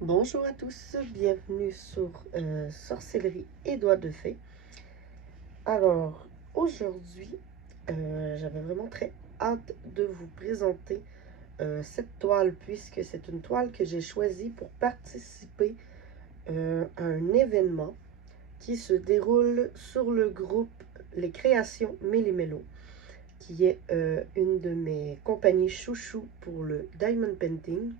Bonjour à tous, bienvenue sur Sorcellerie et Doigts de Fée. Alors, aujourd'hui, j'avais vraiment très hâte de vous présenter cette toile, puisque c'est une toile que j'ai choisie pour participer à un événement qui se déroule sur le groupe Les Créations Méli-Mélo, qui est une de mes compagnies chouchou pour le Diamond Painting.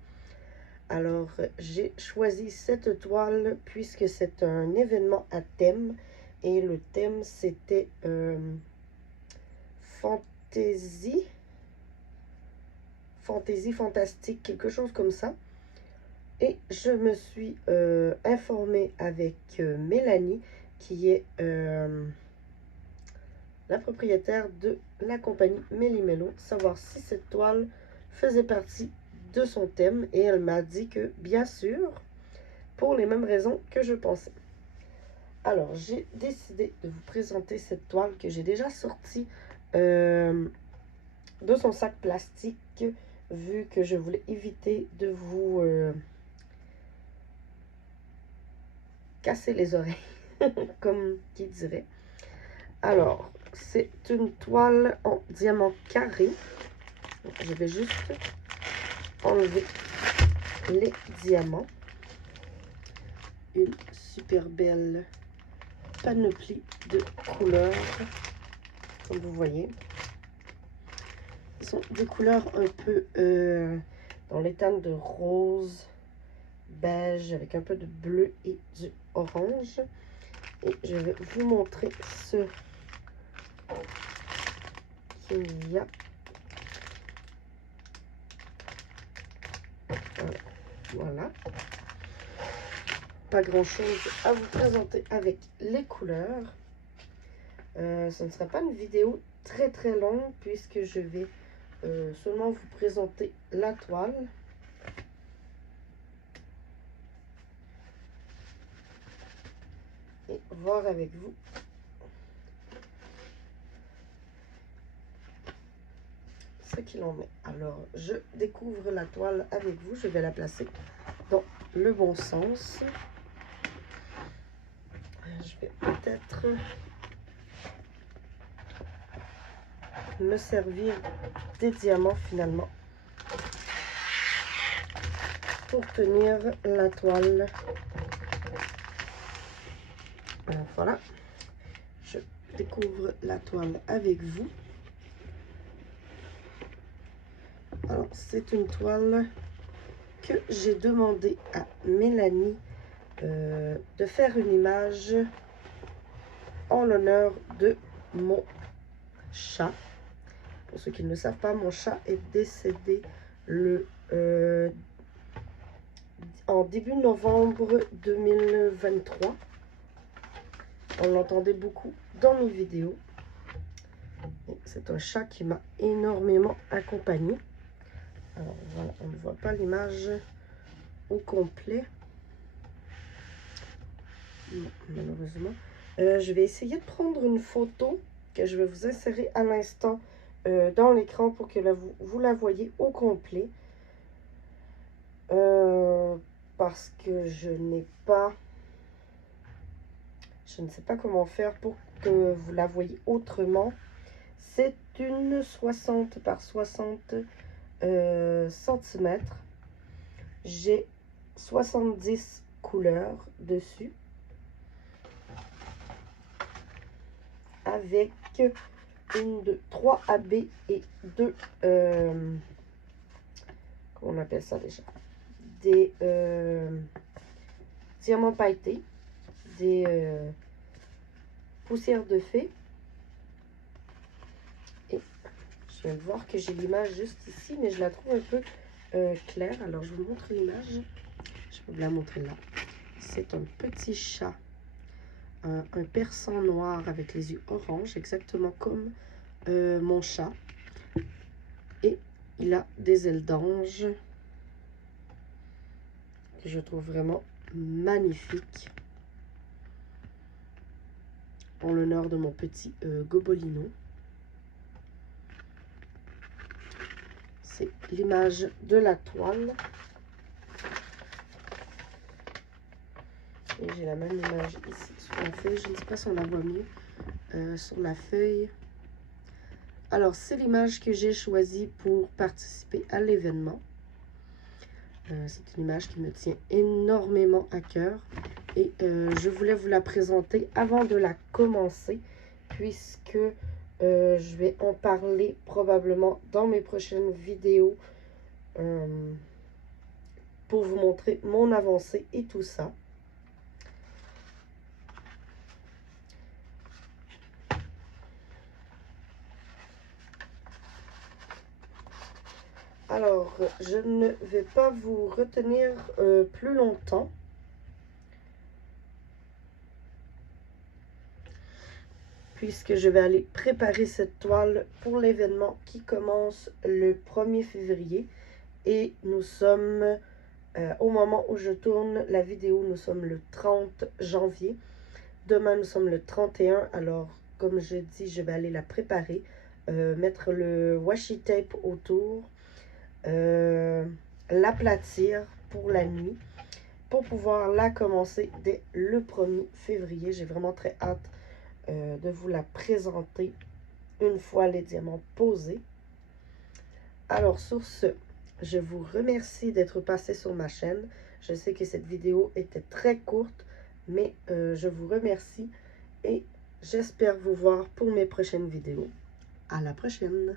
Alors, j'ai choisi cette toile puisque c'est un événement à thème et le thème c'était fantaisie, fantastique, quelque chose comme ça. Et je me suis informée avec Mélanie, qui est la propriétaire de la compagnie Méli-Mélo, savoir si cette toile faisait partie de son thème, et elle m'a dit que bien sûr, pour les mêmes raisons que je pensais. Alors, j'ai décidé de vous présenter cette toile que j'ai déjà sortie de son sac plastique, vu que je voulais éviter de vous casser les oreilles, comme qui dirait. Alors, c'est une toile en diamant carré. Je vais juste enlever les diamants. Une super belle panoplie de couleurs, comme vous voyez. Ce sont des couleurs un peu dans les teintes de rose, beige, avec un peu de bleu et du orange. Et je vais vous montrer ce qu'il y a. Voilà. Pas grand chose à vous présenter avec les couleurs. Ce ne sera pas une vidéo très longue puisque je vais seulement vous présenter la toile. Et voir avec vous ce qu'il en est. Alors, je découvre la toile avec vous. Je vais la placer dans le bon sens. Je vais peut-être me servir des diamants finalement pour tenir la toile. Voilà. Je découvre la toile avec vous. Alors, c'est une toile que j'ai demandé à Mélanie de faire une image en l'honneur de mon chat. Pour ceux qui ne le savent pas, mon chat est décédé en début novembre 2023. On l'entendait beaucoup dans mes vidéos. C'est un chat qui m'a énormément accompagné. Alors voilà, on ne voit pas l'image au complet. Non, malheureusement. Je vais essayer de prendre une photo que je vais vous insérer à l'instant dans l'écran pour que vous la voyez au complet. Parce que je ne sais pas comment faire pour que vous la voyez autrement. C'est une 60 par 60 cm. J'ai 70 couleurs dessus. Avec une de 3 AB et 2 comment on appelle ça déjà, des diamants pailletés, des poussières de fée. Et je viens de voir que j'ai l'image juste ici, mais je la trouve un peu claire. Alors je vous montre l'image. Je peux vous la montrer là. C'est un petit chat, un persan noir avec les yeux orange, exactement comme mon chat. Et il a des ailes d'ange que je trouve vraiment magnifiques, en l'honneur de mon petit Gobolino. C'est l'image de la toile. j'ai la même image ici sur la feuille. Je ne sais pas si on la voit mieux sur la feuille. Alors, c'est l'image que j'ai choisie pour participer à l'événement. C'est une image qui me tient énormément à cœur. Et je voulais vous la présenter avant de la commencer, puisque je vais en parler probablement dans mes prochaines vidéos pour vous montrer mon avancée et tout ça. Alors, je ne vais pas vous retenir plus longtemps. Puisque je vais aller préparer cette toile pour l'événement qui commence le 1er février. Et nous sommes, au moment où je tourne la vidéo, nous sommes le 30 janvier. Demain, nous sommes le 31. Alors, comme je dis, je vais aller la préparer, mettre le washi tape autour, l'aplatir pour la nuit, pour pouvoir la commencer dès le 1er février. J'ai vraiment très hâte de vous la présenter une fois les diamants posés. Alors sur ce, je vous remercie d'être passé sur ma chaîne. Je sais que cette vidéo était très courte, mais je vous remercie et j'espère vous voir pour mes prochaines vidéos. À la prochaine!